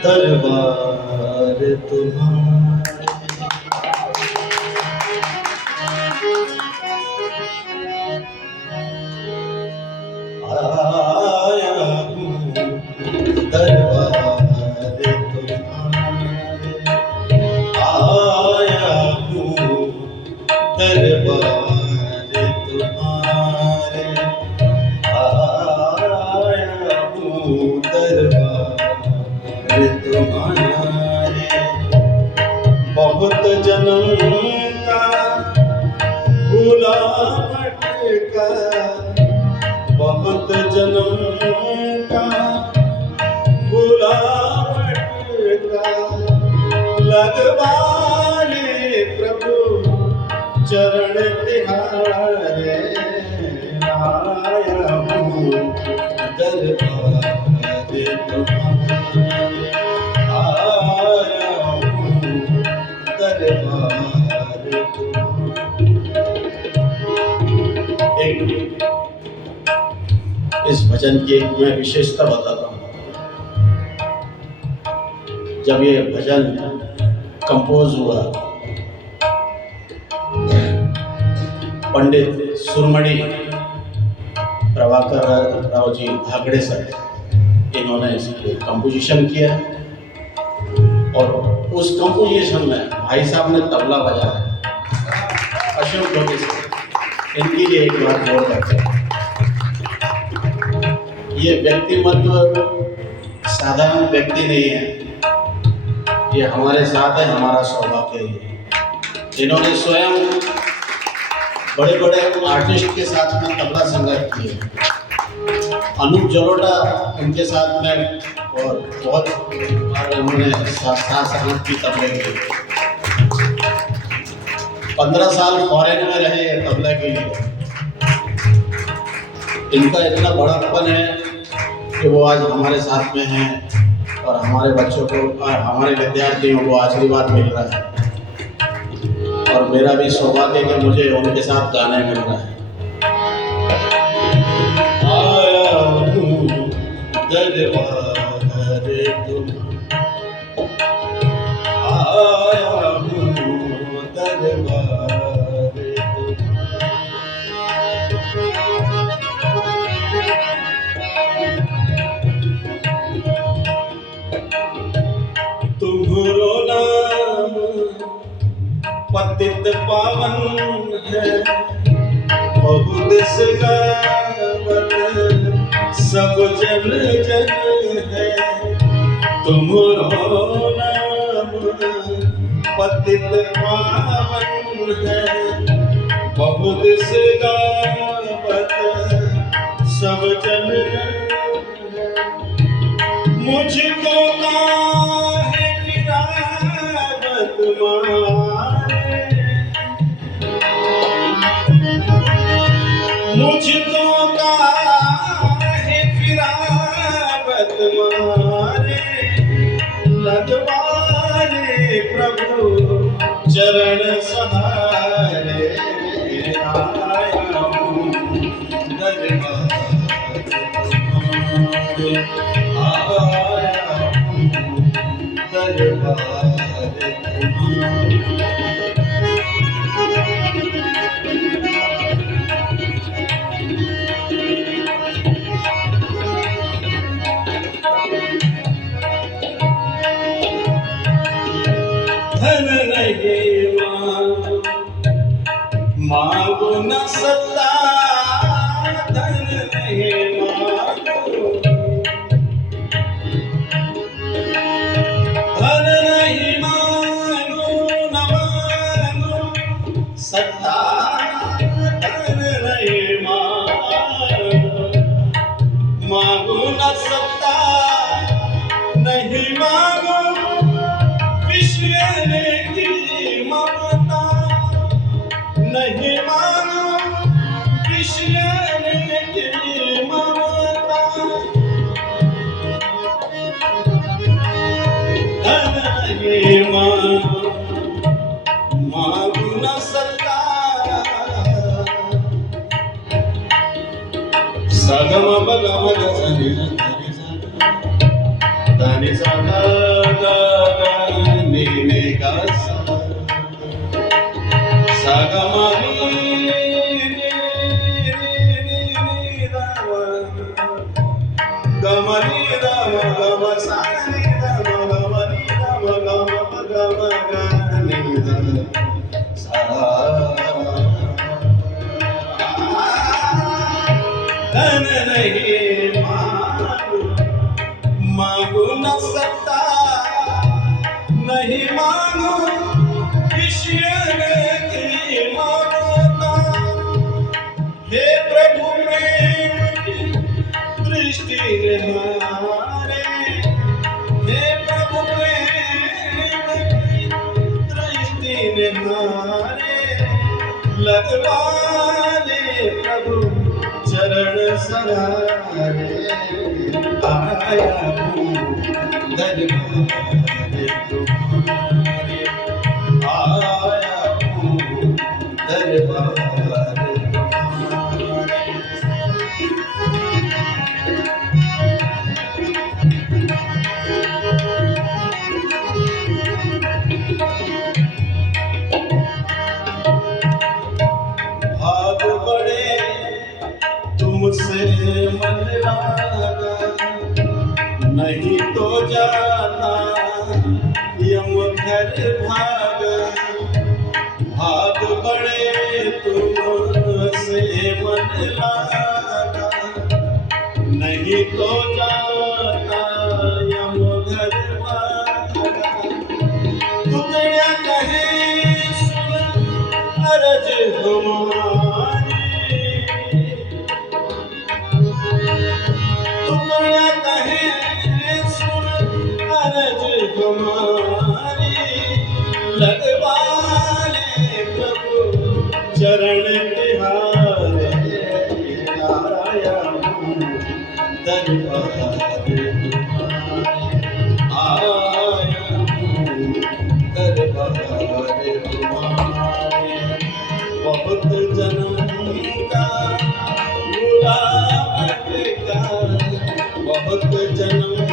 दरबार तुम्हारा आया हूँ, दरबार तुम्हारे आया हूँ, दरबार तुम्हारे आया हूँ, दरबार तुम्हारे। बहुत जन्म का भूला भटका, बहुत जन्म का भूला भटका, लगवाले प्रभु चरण तिहारे आया हूँ, दरबार तुम्हारे आया हूँ, दरबार तुम्हारे। इस भजन की एक मैं विशेषता बताता हूँ। जब ये भजन कंपोज हुआ, पंडित सुरमणि प्रभाकर राव जी भागड़े सर, इन्होंने इसकी कंपोजिशन किया और उस कंपोजिशन में भाई साहब ने तबला बजाया, अशोक जोगी से। इनके लिए एक बात और करते हैं। ये व्यक्तिमत्व साधारण व्यक्ति नहीं है, ये हमारे साथ है, हमारा सौभाग्य है। इन्होंने स्वयं बड़े बड़े आर्टिस्ट के साथ में तबला संगत किए, अनूप जलोटा उनके साथ में, और बहुत उन्होंने साथ संगत की तबले के। 15 साल फॉरेन में रहे तबला के लिए। इनका इतना बड़ापन है कि वो आज हमारे साथ में हैं और हमारे बच्चों को और हमारे विद्यार्थियों को आशीर्वाद मिल रहा है। और मेरा भी सौभाग्य कि मुझे उनके साथ गाने मिल रहा है। आया हूँ, दरबार आया हूँ, दरबार तुम्हारो नाम पतित पावन है, बहुत से गावत सब जन जन है। तुम्हारो नाम पतित पावन है, बहुत से गावत सब जन जन है। मुझको काहे फिरावत मारे, मुझको काहे फिरावत मारे, लगवाले प्रभु चरण सहारे आया हूँ, दरबार तुम्हारे आया हूँ, दरबार तुम्हारे। धन नहीं मांगो न सत्ता, धन नहीं मांगो, धन नहीं मांगो न मांगो सत्ता, धन नहीं मांगो न सत्ता नहीं मांगो विषय की ममता, नहीं मांगो विषय की ममता, धन नहीं मांगो मांगो न सत्ता। सगम बगम गजनी धनी सगा नीने गा सगम गमनी दम गम सानी दम गमनी दम गम गम गनी दम धन नहीं मांगो न सत्ता, नहीं मांगो विषय की ममता, हे प्रभु प्रेम की दृष्टि निहारे, हे प्रभु प्रेम की दृष्टि निहारे, लगवा ले प्रभु चरण सहारे, आया हूँ दरबार तुम्हारे, आया हूँ दरबार तुम्हारे। भाग बड़े तुमसे मन लागा, नहीं तो जाता यम घर भागा, भाग बड़े तुमसे मन लागा, नहीं तो जाता यम घर भागा, दुनिया कहे सुन अरज तुम्हारी, दुनिया कहे सुन अरज तुम्हारी, लगवा ले प्रभु चरण तिहारे, आया हूँ दरबार तुम्हारे, आया हूँ दरबार तुम्हारे। बहुत जन्म का बुलावट का, बहुत जन्म